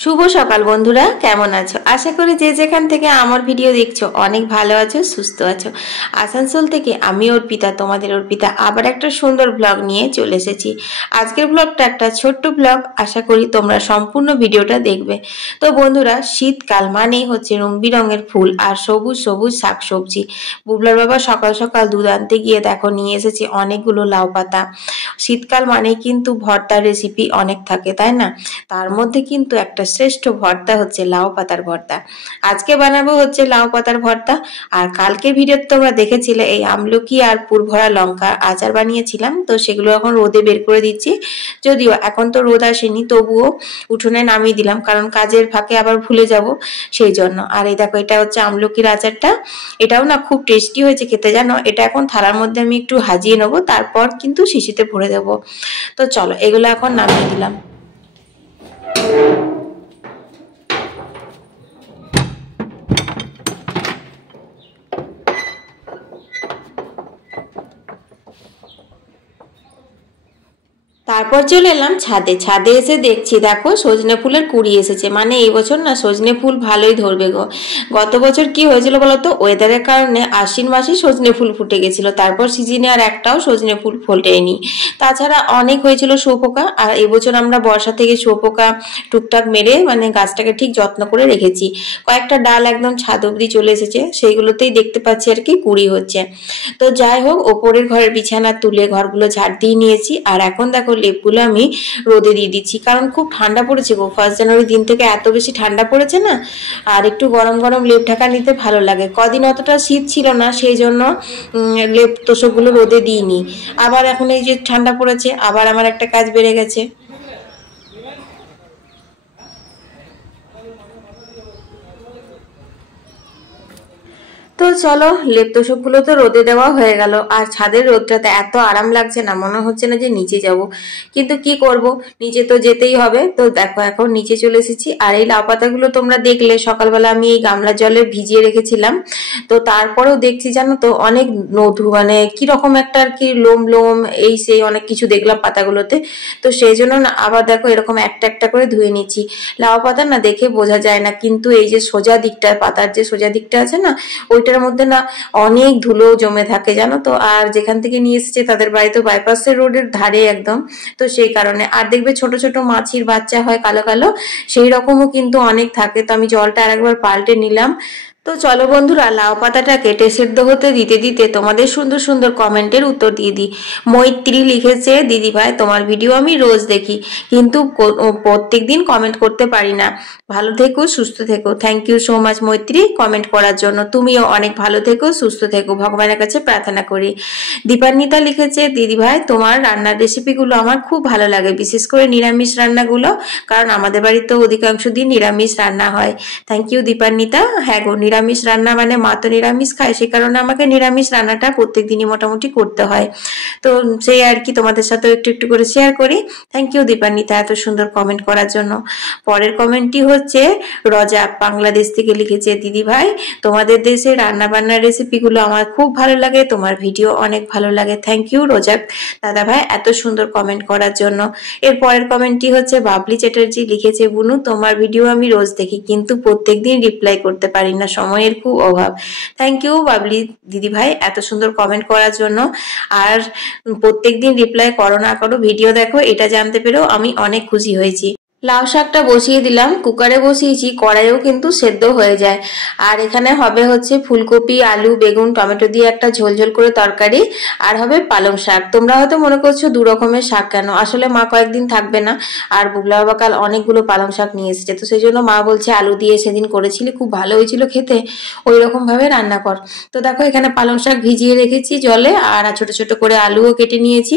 শুভ সকাল বন্ধুরা, কেমন আছো? আশা করি যে যেখান থেকে আমার ভিডিও দেখছো অনেক ভালো আছো, সুস্থ আছো। আসানসোল থেকে আমি অর্পিতা, তোমাদের অর্পিতা, আবার একটা সুন্দর ব্লগ নিয়ে চলে এসেছি। আজকের ব্লগটা একটা ছোট্ট ব্লগ, আশা করি তোমরা সম্পূর্ণ ভিডিওটা দেখবে। তো বন্ধুরা, শীতকাল মানেই হচ্ছে রং বেরঙের ফুল আর সবুজ সবুজ শাকসবজি। বুবলার বাবা সকাল সকাল দুধ আনতে গিয়ে দেখো নিয়ে এসেছে অনেকগুলো লাউ পাতা। শীতকাল মানেই কিন্তু ভর্তার রেসিপি অনেক থাকে, তাই না? তার মধ্যে কিন্তু একটা শ্রেষ্ঠ ভর্তা হচ্ছে লাউ পাতার ভর্তা। আজকে বানাবো হচ্ছে লাউ পাতার ভর্তা। আর কালকে ভিডিওতে তোমরা দেখেছিলে এই আমলকি আর পুরভরা লঙ্কা আচার বানিয়েছিলাম, তো সেগুলো এখন রোদে বের করে দিচ্ছি। যদিও এখন তো রোদ আসেনি, তবুও উঠোনে নামিয়ে দিলাম, কারণ কাজের ফাঁকে আবার ভুলে যাব, সেই জন্য। আর এই দেখো, এটা হচ্ছে আমলকির আচারটা। এটাও না খুব টেস্টি হয়েছে খেতে, জানো। এটা এখন থালার মধ্যে আমি একটু হাজিয়ে নেবো, তারপর কিন্তু শিশিতে ভরে দেবো। তো চলো, এগুলো এখন নামিয়ে দিলাম। তারপর চলে এলাম ছাদে। ছাদে এসে দেখছি, দেখো সজনে ফুলের কুড়ি এসেছে। মানে এই বছর না সজনে ফুল ভালোই ধরবে গো। গত বছর কি হয়েছিল বলতো, ওয়েদারের কারণে আশ্বিন মাসে সজনে ফুল ফুটে গেছিল, তারপর সিজনে আর একটাও সজনে ফুল ফোটেনি। তাছাড়া অনেক হয়েছিল শুঁয়োপোকা। আর এবছর আমরা বর্ষা থেকে শুঁয়োপোকা টুকটাক মেরে মানে গাছটাকে ঠিক যত্ন করে রেখেছি। কয়েকটা ডাল একদম ছাদ অব্দি চলে এসেছে, সেইগুলোতেই দেখতে পাচ্ছি আর কি কুড়ি হচ্ছে। তো যাই হোক, ওপরের ঘরের বিছানা তুলে ঘরগুলো ঝাড় দিয়ে নিয়েছি। আর এখন দেখো লেপগুলো আমি রোদে দিয়ে দিচ্ছি, কারণ খুব ঠান্ডা পড়েছে গো। 1 জানুয়ারি দিন থেকে এত বেশি ঠান্ডা পড়েছে না, আর একটু গরম গরম লেপ ঢাকা নিতে ভালো লাগে। কদিন অতটা শীত ছিল না, সেই জন্য লেপ তোষকগুলো রোদে দিইনি। আবার এখন এই যে ঠান্ডা পড়েছে, আবার আমার একটা কাজ বেড়ে গেছে। তো চলো, লেপ তোষকগুলো তো রোদে দেওয়া হয়ে গেল। আর ছাদের রোদটাতে এত আরাম লাগছে না, মনে হচ্ছে না যে নিচে যাব, কিন্তু কি করব, নিচে তো যেতেই হবে। তো দেখো এখন নিচে চলে এসেছি। আর এই লাউ পাতাগুলো তোমরা দেখলে সকালবেলা আমি এই গামলার জলে ভিজিয়ে রেখেছিলাম। তো তারপরেও দেখছি জানো তো অনেক নধু, মানে কিরকম একটা আর কি লোম লোম এই সেই অনেক কিছু দেখলাম পাতাগুলোতে। তো সেই জন্য না আবার দেখো এরকম একটা একটা করে ধুয়ে নিচ্ছি। লাউ পাতা না দেখে বোঝা যায় না, কিন্তু এই যে সোজা দিকটা, পাতার যে সোজা দিকটা আছে না, ওইটার মধ্যে না অনেক ধুলো জমে থাকে, জানো তো। আর যেখান থেকে নিয়ে এসেছে তাদের বাড়ি তো বাইপাসের রোডের ধারে একদম। তো সেই কারণে আর দেখবে ছোট ছোট মাছির বাচ্চা হয় কালো কালো, সেই রকমও কিন্তু অনেক থাকে। তো আমি জলটা আরেকবার পাল্টে নিলাম। তো চলো বন্ধুরা, লাউ পাতাটা কেটে সেদ্ধ হতে দিতে দিতে তোমাদের সুন্দর সুন্দর কমেন্টের উত্তর দিয়ে দিই। মৈত্রী লিখেছে, দিদি ভাই তোমার ভিডিও আমি রোজ দেখি, কিন্তু প্রত্যেক দিন কমেন্ট করতে পারি না। ভালো থেকো, সুস্থ থেকো। থ্যাংক ইউ সো মাচ মৈত্রী কমেন্ট করার জন্য। তুমিও অনেক ভালো থেকো, সুস্থ থেকো, ভগবানের কাছে প্রার্থনা করি। দীপান্বিতা লিখেছে, দিদি ভাই তোমার রান্নার রেসিপিগুলো আমার খুব ভালো লাগে, বিশেষ করে নিরামিষ রান্নাগুলো, কারণ আমাদের বাড়িতে অধিকাংশ দিন নিরামিষ রান্না হয়। Thank you Dipanwita. হ্যাঁ গো, নিরামিষ রান্না মানে মা তো নিরামিষ খায়, সে কারণে আমাকে নিরামিষ রান্নাটা প্রত্যেক দিনই মোটামুটি করতে হয়। তো সেই আর কি তোমাদের সাথে একটু একটু করে শেয়ার করি। থ্যাংক ইউ দীপান্বিতা এত সুন্দর কমেন্ট করার জন্য। পরের কমেন্টটি হচ্ছে রজাক বাংলাদেশ থেকে লিখেছে, দিদি ভাই তোমাদের দেশে রান্না বান্নার রেসিপিগুলো আমার খুব ভালো লাগে, তোমার ভিডিও অনেক ভালো লাগে। থ্যাংক ইউ রজাক দাদা ভাই এত সুন্দর কমেন্ট করার জন্য। এর পরের কমেন্টটি হচ্ছে বাবলি চ্যাটার্জি লিখেছে, বুনু তোমার ভিডিও আমি রোজ দেখি, কিন্তু প্রত্যেকদিন রিপ্লাই করতে পারি না, সময়ের খুব অভাব। থ্যাংক ইউ বাবলি দিদি ভাই এত সুন্দর কমেন্ট করার জন্য। আর প্রত্যেকদিন রিপ্লাই করো না করো, ভিডিও দেখো, এটা জানতে পেরেও আমি অনেক খুশি হয়েছি। লাউ শাকটা বসিয়ে দিলাম, কুকারে বসিয়েছি, কড়াইও কিন্তু সেদ্ধ হয়ে যায়। আর এখানে হবে হচ্ছে ফুলকপি আলু বেগুন টমেটো দিয়ে একটা ঝোলঝোল করে তরকারি, আর হবে পালং শাক। তোমরা হয়তো মনে করছো 2 রকমের শাক কেন, আসলে মা কয়েকদিন থাকবে না, আর বুগলা বাবা কাল অনেকগুলো পালং শাক নিয়ে এসেছে, তো সেই জন্য মা বলছে আলু দিয়ে সেদিন করেছিলি খুব ভালো হয়েছিল খেতে, ওই রকম ভাবে রান্না কর। তো দেখো এখানে পালং শাক ভিজিয়ে রেখেছি জলে, আর ছোট ছোট করে আলুও কেটে নিয়েছি।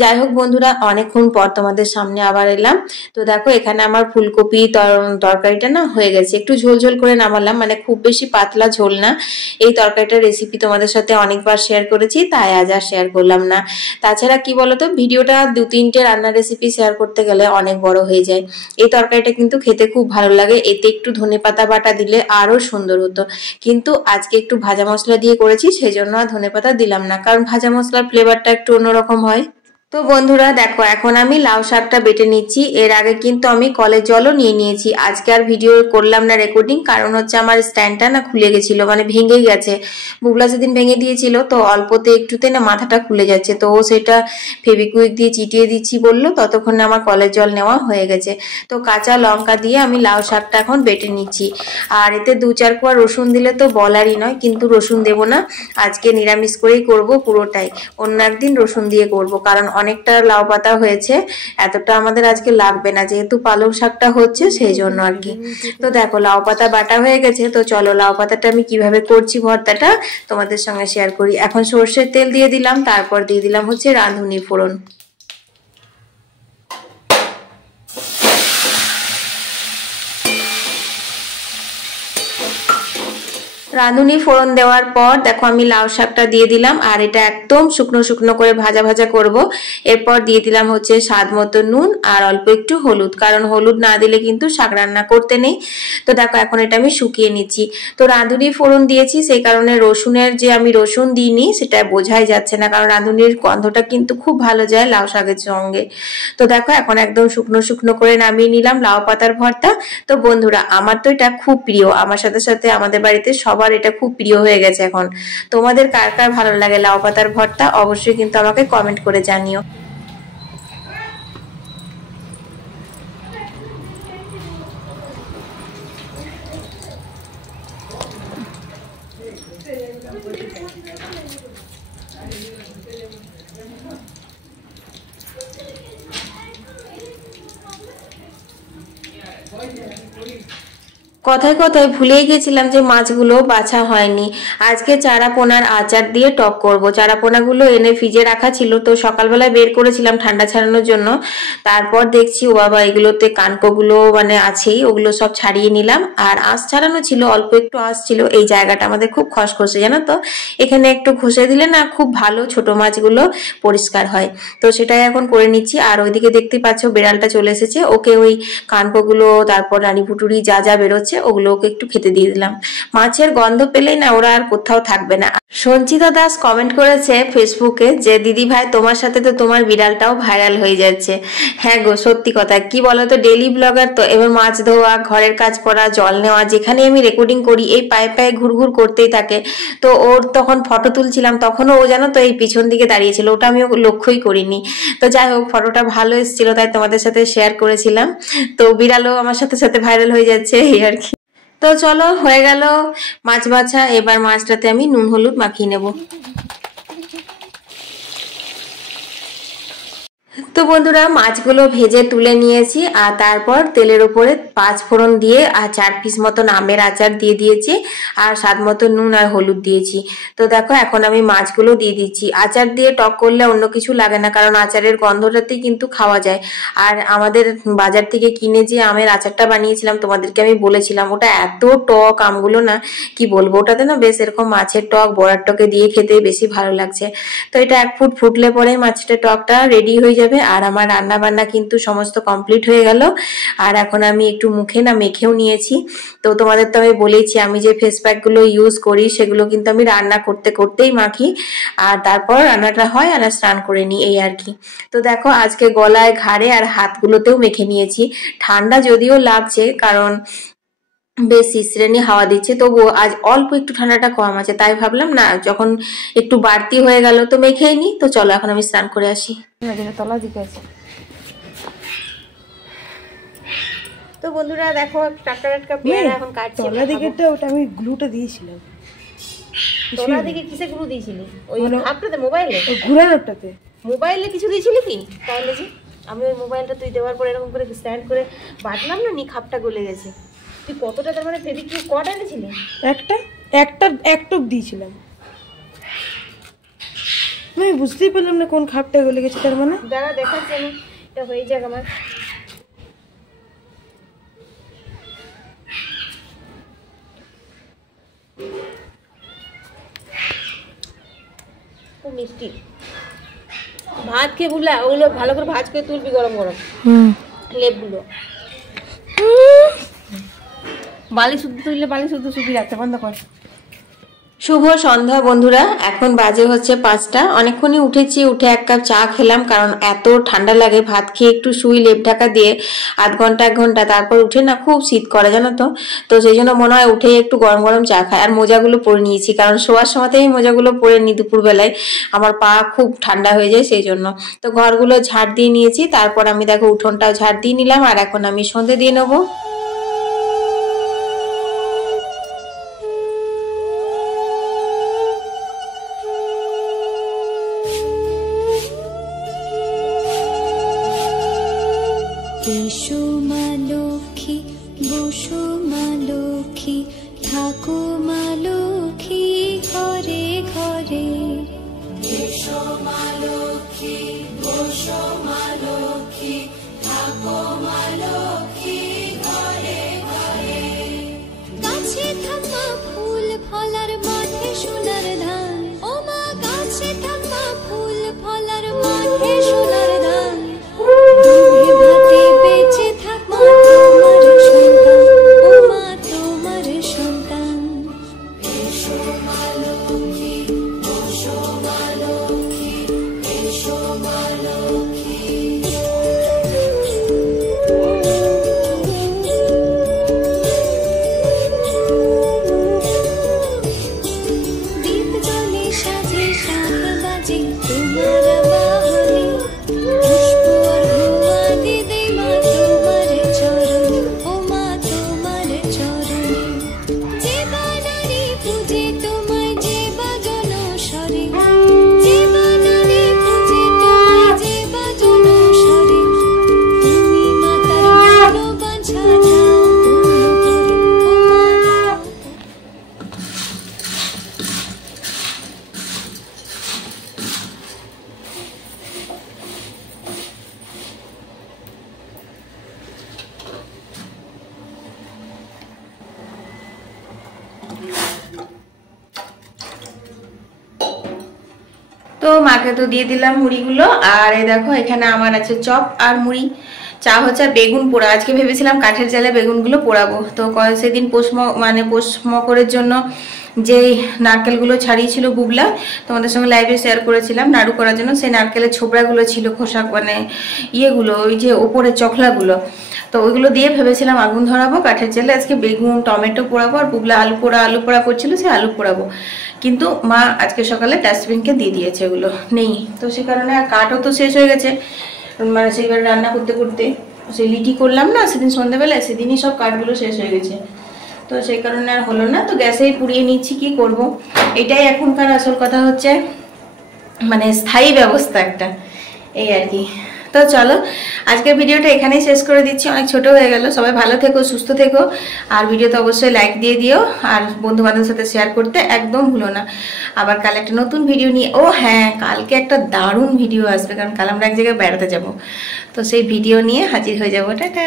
যাই হোক বন্ধুরা, অনেকক্ষণ পর তোমাদের সামনে আবার এলাম। তো দেখো এখানে আমার ফুলকপি তরকারিটা না হয়ে গেছে, একটু ঝোল ঝোল করে নামালাম, মানে খুব বেশি পাতলা ঝোল না। এই তরকারিটার রেসিপি তোমাদের সাথে অনেকবার শেয়ার করেছি, তাই আজ আর শেয়ার করলাম না। তাছাড়া কি বলতো, ভিডিওটা 2-3টে রান্নার রেসিপি শেয়ার করতে গেলে অনেক বড় হয়ে যায়। এই তরকারিটা কিন্তু খেতে খুব ভালো লাগে, এতে একটু ধনেপাতা বাটা দিলে আরো সুন্দর হতো, কিন্তু আজকে একটু ভাজা মশলা দিয়ে করেছি, সেই জন্য আর ধনেপাতা দিলাম না, কারণ ভাজা মশলার ফ্লেভারটা একটু অন্যরকম হয়। তো বন্ধুরা দেখো, এখন আমি লাউ শাকটা বেটে নিচ্ছি। এর আগে কিন্তু আমি কলের জলও নিয়ে নিয়েছি। আজকে আর ভিডিও করলাম না রেকর্ডিং, কারণ হচ্ছে আমার স্ট্যান্ডটা না খুলে গেছিলো, মানে ভেঙে গেছে। বুগলা সেদিন ভেঙে দিয়েছিল, তো অল্পতে একটুতে না মাথাটা খুলে যাচ্ছে, তো ও সেটা ফেভিকুইক দিয়ে চিটিয়ে দিচ্ছি বললো। ততক্ষণে আমার কলের জল নেওয়া হয়ে গেছে। তো কাঁচা লঙ্কা দিয়ে আমি লাউ শাকটা এখন বেটে নিচ্ছি। আর এতে 2-4 কোয়া রসুন দিলে তো বলারই নয়, কিন্তু রসুন দেবো না, আজকে নিরামিষ করেই করব পুরোটাই। অন্য একদিন রসুন দিয়ে করব, কারণ অনেকটা লাউ পাতা হয়েছে, এতটা আমাদের আজকে লাগবে না, যেহেতু পালং শাকটা হচ্ছে সেই জন্য আর কি। তো দেখো লাউ পাতা বাটা হয়ে গেছে। তো চলো লাউ পাতাটা আমি কিভাবে করছি ভর্তাটা তোমাদের সঙ্গে শেয়ার করি। এখন সর্ষের তেল দিয়ে দিলাম, তারপর দিয়ে দিলাম হচ্ছে রাঁধুনি ফোড়ন। রাঁধুনি ফোড়ন দেওয়ার পর দেখো আমি লাউ শাকটা দিয়ে দিলাম, আর এটা একদম শুকনো শুকনো করে ভাজা ভাজা করব। এরপর দিয়ে দিলাম হচ্ছে স্বাদ মতো নুন আর অল্প একটু হলুদ, কারণ হলুদ না দিলে কিন্তু শাক রান্না করতে নেই। তো দেখো এখন এটা আমি শুকিয়ে নিচ্ছি। তো রাঁধুনি ফোড়ন দিয়েছি সেই কারণে রসুনের যে আমি রসুন দিইনি সেটা বোঝাই যাচ্ছে না, কারণ রাঁধুনির গন্ধটা কিন্তু খুব ভালো যায় লাউ শাকের সঙ্গে। তো দেখো এখন একদম শুকনো শুকনো করে নামিয়ে নিলাম লাউ পাতার ভর্তা। তো বন্ধুরা আমার তো এটা খুব প্রিয়, আমার সাথে সাথে আমাদের বাড়িতে সবার এটা খুব প্রিয় হয়ে গেছে এখন। তোমাদের কার কার ভালো লাগে লাউ পাতার ভর্তা অবশ্যই কিন্তু আমাকে কমেন্ট করে জানিও। কথায় কথায় ভুলেই গেছিলাম যে মাছগুলো বাছা হয়নি। আজকে চারা পোনার আচার দিয়ে টক করব। চারা পোনাগুলো এনে ফ্রিজে রাখা ছিল, তো সকালবেলায় বের করেছিলাম ঠান্ডা ছাড়ানোর জন্য। তারপর দেখছি ও বাবা এগুলোতে কানকোগুলো মানে আছেই, ওগুলো সব ছাড়িয়ে নিলাম। আর আঁশ ছাড়ানো ছিল, অল্প একটু আঁশ ছিল। এই জায়গাটা আমাদের খুব খসখসে জানো তো, এখানে একটু ঘষে দিলে না খুব ভালো ছোট মাছগুলো পরিষ্কার হয়। তো সেটাই এখন করে নিচ্ছি। আর ওইদিকে দেখতে পাচ্ছ বিড়ালটা চলে এসেছে, ওকে ওই কানকোগুলো তারপর রানী পুটুরি যা যা বেরোচ্ছে ওগুলোকে একটু খেতে দিয়ে দিলাম। মাছের গন্ধ পেলেই না ওরা আর কোথাও থাকবে না। সঞ্চিতা দাস কমেন্ট করেছে ফেসবুকে যে দিদি ভাই তোমার সাথে তো তোমার বিড়ালটাও ভাইরাল হয়ে যাচ্ছে। হ্যাঁ গো সত্যি কথা, কি বলতো ডেইলি ব্লগার তো, এবার মাছ ধোয়া, ঘরের কাজ করা, জল নেওয়া, যেখানে আমি রেকর্ডিং করি এই পায়ে পায়ে ঘুরঘুর করতেই থাকে। তো ওর তখন ফটো তুলছিলাম, তখনও ও জানো তো এই পিছন দিকে দাঁড়িয়েছিল, ওটা আমি লক্ষ্যই করিনি। তো যাই হোক ফটোটা ভালো এসেছিল তাই তোমাদের সাথে শেয়ার করেছিলাম। তো বিড়ালও আমার সাথে সাথে ভাইরাল হয়ে যাচ্ছে এই আর কি। তো চলো হয়ে গেল মাছ বাছা, এবার মাছটাতে আমি নুন হলুদ মাখিয়ে নেব। তো বন্ধুরা মাছগুলো ভেজে তুলে নিয়েছি, আর তারপর তেলের উপরে 5 ফোড়ন দিয়ে আর 4 পিস মতন আমের আচার দিয়ে দিয়েছি, আর স্বাদ মতো নুন আর হলুদ দিয়েছি। তো দেখো এখন আমি মাছগুলো দিয়ে দিচ্ছি। আচার দিয়ে টক করলে অন্য কিছু লাগে না, কারণ আচারের গন্ধটাতেই কিন্তু খাওয়া যায়। আর আমাদের বাজার থেকে কিনে যে আমের আচারটা বানিয়েছিলাম তোমাদেরকে আমি বলেছিলাম, ওটা এত টক আমগুলো না কি বলবো, ওটাতে না বেশ এরকম মাছের টক বড়ার টকে দিয়ে খেতে বেশি ভালো লাগছে। তো এটা 1 ফুট ফুটলে পরে মাছের টকটা রেডি হয়ে যাবে। আর আমার রান্না বান্না কিন্তু সমস্ত কমপ্লিট হয়ে গেল। আর এখন আমি একটু মুখে না মেখেও নিয়েছি। তো তোমাদের তো আমি বলেইছি আমি যে ফেস প্যাক গুলো ইউজ করি সেগুলো কিন্তু আমি রান্না করতে করতেই মাখি, আর তারপর রান্নাটা হয় আর স্নান করে নিই এই আর কি। তো দেখো আজকে গলায়, ঘাড়ে আর হাতগুলোতেও মেখে নিয়েছি। ঠান্ডা যদিও লাগছে, কারণ বেশ শিশিরানি হাওয়া দিচ্ছে, তবুও আজ অল্প একটু ঠান্ডাটা কম আছে, তাই ভাবলাম না যখন একটু বাড়তি হয়ে গেল তো মেখেই নি। তো চলো এখন আমি স্নান করে আসি। তলা দিকে আছে। তো বন্ধুরা দেখো টাটকা টাটকা পেয়ারা এখন কাটছি। তলা দিকেটা ওটা আমি গ্লুটা দিয়েছিলাম। তলা দিকে কিসে গ্লু দিয়েছিলি? ওই আপটাতে মোবাইলে, ওই ঘুরানোটাতে মোবাইলে কিছু দিয়েছিলি কি? তাহলে যে আমি ওই মোবাইলটা তুই দেওয়ার পর এরকম করে স্ট্যান্ড করে বাটলাম না, নি খাপটা গলে গেছে। তুই কতটা তার মানে ফেভিকুইক কট এনেছিলি? একটা দিয়েছিলাম। আমি বুঝতেই পারলাম না কোন খাপটা গলে গেছে। তার মানে দাঁড়া দেখাচ্ছি আমি, এটা হয়ে যাক আমার। খুব মিষ্টি। ভাত খেয়ে বুঝলা ওগুলো ভালো করে ভাজ করে তুলবি গরম গরম লেপগুলো। বালি শুদ্ধ তুললে বালি শুদ্ধ শুকিয়ে যাচ্ছে, বন্ধ কর। শুভ সন্ধ্যা বন্ধুরা, এখন বাজে হচ্ছে 5টা। অনেকক্ষণই উঠেছি, উঠে এক কাপ চা খেলাম, কারণ এত ঠান্ডা লাগে। ভাত খেয়ে একটু শুই লেপ ঢাকা দিয়ে আধ ঘন্টা 1 ঘন্টা, তারপর উঠে না খুব শীত করে জানো তো। তো সেই জন্য মনে হয় উঠে একটু গরম গরম চা খাই। আর মোজাগুলো পরে নিয়েছি, কারণ শোয়ার সময়তে আমি মোজাগুলো পরে নিই দুপুরবেলায়, আমার পা খুব ঠান্ডা হয়ে যায় সেই জন্য। তো ঘরগুলো ঝাড় দিয়ে নিয়েছি, তারপর আমি দেখো উঠোনটাও ঝাড় দিয়ে নিলাম, আর এখন আমি সন্ধে দিয়ে নেবো। এসো মা লক্ষ্মী, বসো মা লক্ষ্মী, থাকো মা লক্ষ্মী ঘরে ঘরে। এসো মা লক্ষ্মী, বসো মা লক্ষ্মী, থাকো মা লক্ষ্মী ঘরে ঘরে। গাছে থাকা ফুল ফলার মাঠে সোনার ধান, ও মা গাছে থাকা ফুল ফলার মাঠে সোনার ধান। ভাতে বেঁচে থাক মা তোমার সন্তান, ও মা তোমার সন্তান। এসো মা লক্ষ্মী, বসো মা লক্ষ্মী, এসো মা লক্ষ্মী। দীপ জ্বলে সাজে 7 বাজে তোমার বাহনে, পুষ্প অর্ঘ্য আদি দেই মা তোমার চরণে, ও মা তোমার চরণে। যে বানারে পূজে তোমায়, যে বাজন স্বরে, যে বানারে পূজে তোমায়, যে বাজন স্বরে। তুমি মাতার মনোবাঞ্ছা দাও পূর্ণ করো, ও মা দাও। তো মাকে তো দিয়ে দিলাম মুড়িগুলো, আর এই দেখো এখানে আমার আছে চপ আর মুড়ি। চা হচ্ছে আর বেগুন পোড়া। আজকে ভেবেছিলাম কাঠের জালে বেগুনগুলো পোড়াবো, তো সেদিন পৌষ মকরের জন্য যে নারকেলগুলো ছাড়িয়েছিল বুবলা, তোমাদের সঙ্গে লাইভে শেয়ার করেছিলাম নাড়ু করার জন্য, সেই নারকেলের ছোবড়াগুলো ছিল, খোসা মানে ইয়েগুলো, ওই যে ওপরে চখলাগুলো, তো ওইগুলো দিয়ে ভেবেছিলাম আগুন ধরাবো কাঠের জালে। আজকে বেগুন টমেটো পোড়াবো, আর বুবলা আলু পোড়া করছিল, সে আলু পোড়াবো। কিন্তু মা আজকে সকালে ডাস্টবিনকে দিয়ে দিয়েছে, ওগুলো নেই, তো সে কারণে আর কাঠও তো শেষ হয়ে গেছে, মানে সেইবার রান্না করতে করতে সেই লিটি করলাম না সেদিন সন্ধ্যাবেলায়, সেদিনই সব কাঠগুলো শেষ হয়ে গেছে, তো সেই কারণে আর হলো না। তো গ্যাসেই পুড়িয়ে নিচ্ছি, কি করব। এটাই এখনকার আসল কথা হচ্ছে, মানে স্থায়ী ব্যবস্থা একটা, এই আর কি। তো চলো আজকের ভিডিওটা এখানেই শেষ করে দিচ্ছি, অনেক ছোট হয়ে গেল। সবাই ভালো থেকো, সুস্থ থেকো, আর ভিডিওতে অবশ্যই লাইক দিয়ে দিও, আর বন্ধু বান্ধবের সাথে শেয়ার করতে একদম ভুলো না। আবার কাল একটা নতুন ভিডিও নিয়ে, ও হ্যাঁ কালকে একটা দারুণ ভিডিও আসবে, কারণ কাল আমরা এক জায়গায় বেড়াতে যাব, তো সেই ভিডিও নিয়ে হাজির হয়ে যাবো। টাটা।